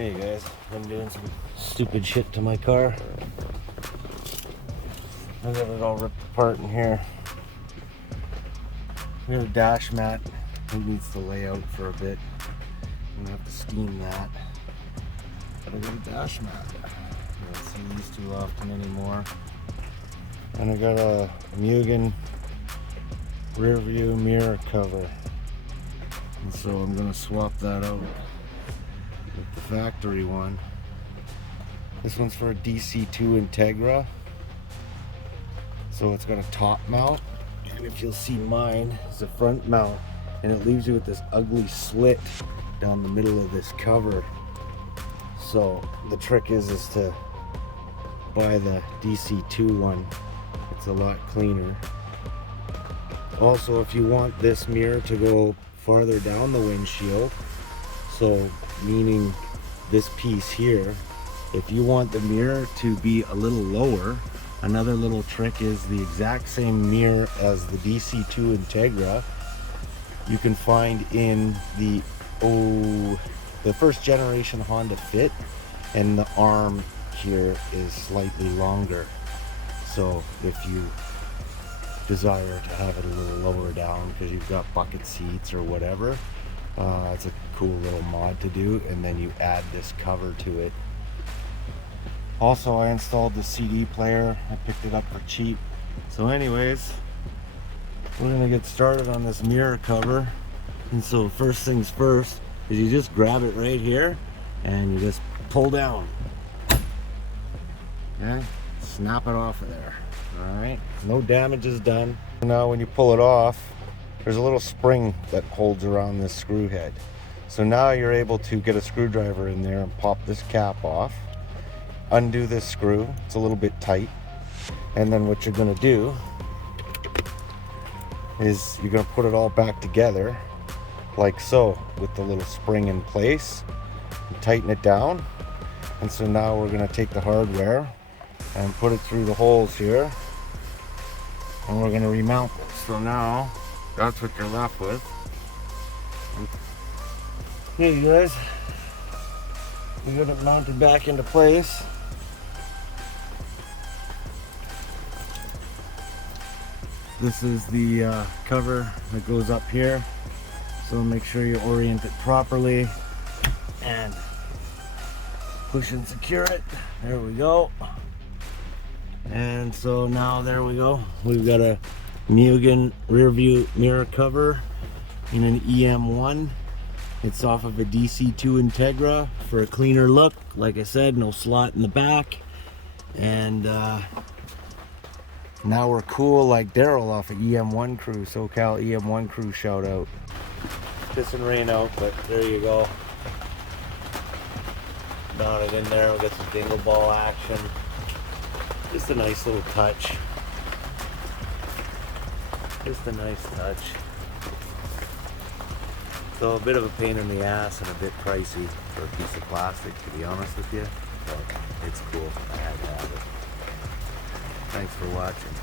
Hey guys, I'm doing some stupid shit to my car. I got it all ripped apart in here. We have a dash mat. It needs to lay out for a bit. I'm gonna have to steam that. But I got a dash mat. I don't see these too often anymore. And I got a Mugen rear view mirror cover. And so I'm gonna swap that out with the factory one. This one's for a DC2 Integra. So it's got a top mount, and if you'll see mine, it's a front mount, and it leaves you with this ugly slit down the middle of this cover. So the trick is to buy the DC2 one. It's a lot cleaner. Also, if you want this mirror to go farther down the windshield, so meaning this piece here, if you want the mirror to be a little lower, another little trick is the exact same mirror as the DC2 Integra you can find in the first generation Honda Fit, and the arm here is slightly longer. So if you desire to have it a little lower down because you've got bucket seats or whatever, it's a cool little mod to do, and then you add this cover to it. Also, I installed the CD player. I picked it up for cheap. So anyways, we're gonna get started on this mirror cover. And so first things first is you just grab it right here and you just pull down. Okay, snap it off of there. All right, no damage is done. Now when you pull it off, there's a little spring that holds around this screw head. So now you're able to get a screwdriver in there and pop this cap off. Undo this screw, it's a little bit tight, and then what you're going to do is you're going to put it all back together like so, with the little spring in place, and tighten it down. And so now we're going to take the hardware and put it through the holes here, and we're going to remount this. So now that's what you're left with. Okay guys, we got it mounted back into place. This is the cover that goes up here, so make sure you orient it properly and push and secure it. There we go. And so now there we go. We've got a Mugen rear view mirror cover in an EM1. It's off of a DC2 Integra for a cleaner look. Like I said, no slot in the back. And now we're cool like Daryl off of EM1 Crew, SoCal EM1 Crew shout out. Piss and rain out, but there you go. Mount it in there, we'll get some dingle ball action. Just a nice little touch. Just a nice touch. So a bit of a pain in the ass and a bit pricey for a piece of plastic, to be honest with you, but it's cool. I had to have it. Thanks for watching.